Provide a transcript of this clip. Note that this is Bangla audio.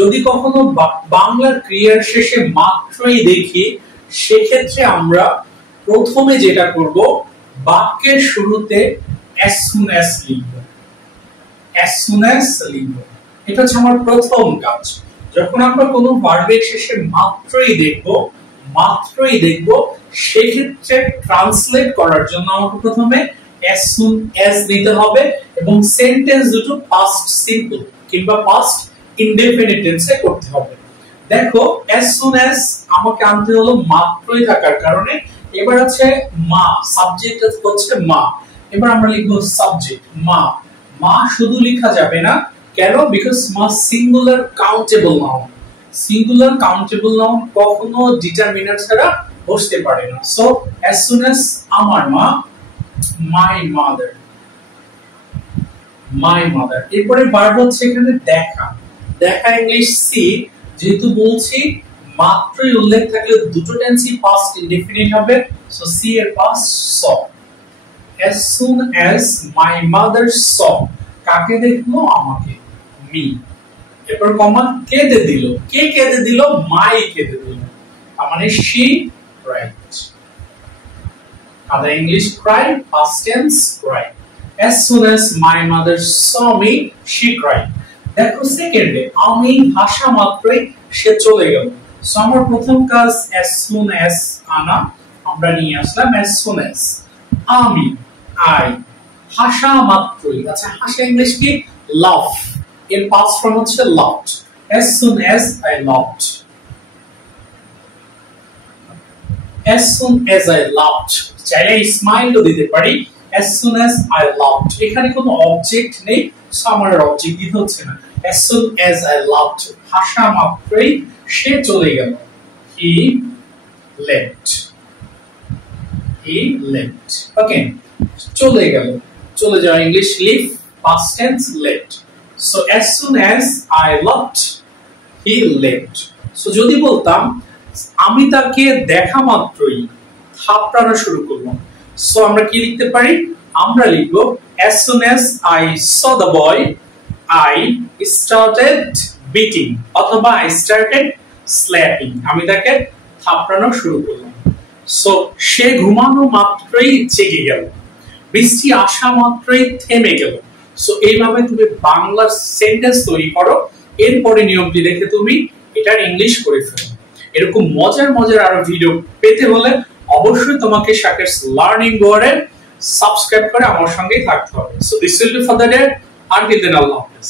যদি কখনো বাংলার ক্রিয়ার শেষে মাত্রই দেখি, সেক্ষেত্রে আমরা প্রথমে যেটা করব, বাক্যের শুরুতে as soon as লিখব। as soon as লিখব, এটা হচ্ছে আমার প্রথম কাজ। যখন আমরা কোনো ভার্বের শেষে মাত্রই দেখব, সেক্ষেত্রে ট্রান্সলেট করার জন্য আমাকে প্রথমে as soon as দিতে হবে এবং সেন্টেন্স দুটো পাস্ট সিম্পল কিংবা পাস্ট ইনডেফিনিট টেন্সে করতে হবে। দেখো as soon as আমাকে আনতে হলো মাত্রই থাকার কারণে। এবার আছে মা, সাবজেক্ট হচ্ছে মা। এবার আমরা লিখব সাবজেক্ট মা। মা শুধু লেখা যাবে না, কেন? বিকজ মা singular countable noun. Singular countable noun কখনো ডিটারমিনার ছাড়া বসতে পারে না। সো as soon as আমার মা, my mother, my mother। এরপরে ভার্ব হচ্ছে এখানে দেখা। দেখা ইংলিশ সি, যেহেতু বলছি মাত্রই উল্লেখ থাকলে দুটো টেন্সই পাস্ট ইনডেফিনিট হবে, সো সি এর past saw। as soon as my mother saw, কাকে দেখলো? আমাকে, me। এরপর কমা কেঁদে দিল। কে কেঁদে দিল? মাই কেঁদে দিল, তার মানে she cried। Other English cry, past tense cried। as soon as my mother saw me, she cried। দেখো সেকেন্ডে আমি ভাষা মাত্রই সে চলে গেল। সো আমার প্রথম কাজ as soon as আনা, আমরা নিয়ে আসলাম as soon as। আমি, I, ভাষা মাত্রই। আচ্ছা, ভাষা ইংলিশ কি? লাভ, এর পাস্ট ফর্ম হচ্ছে loved। as soon as I loved, as soon as I loved। চাইলে স্মাইলও দিতে পারি, as soon as I loved। এখানে কোনো অবজেক্ট নেই, সো আমার অবজেক্ট দিতে হচ্ছে না। as soon as I loved, ভাষা মাত্রই সে চলে গেল। he left, he left। ওকে, চলে গেল, চলে যাওয়া English leave, past tense left। so as soon as I loved, he left। so যদি বলতাম আমি তাকে দেখা মাত্রই থাপড়ানো শুরু করলাম, সো আমরা কি লিখতে পারি? আমরা লিখব as soon as I saw the boy, I started beating, অথবা I started slapping, আমি তাকে থাপড়ানো শুরু করলাম। সো সে ঘুমানো মাত্রই জেগে গেল, বৃষ্টি আসা মাত্রই থেমে গেল। সো এইভাবে তুমি বাংলা সেন্টেন্স তৈরি করো, এরপরে নিয়মটি দেখে তুমি এটার ইংলিশ করে ফেলো। এরকম মজার মজার আরো ভিডিও পেতে হলে অবশ্যই তোমাকে শাকেরস লার্নিং বোর্ডে সাবস্ক্রাইব করে আমার সঙ্গেই থাকতে হবে। So this will be for the day, until then আল্লাহ হাফেজ।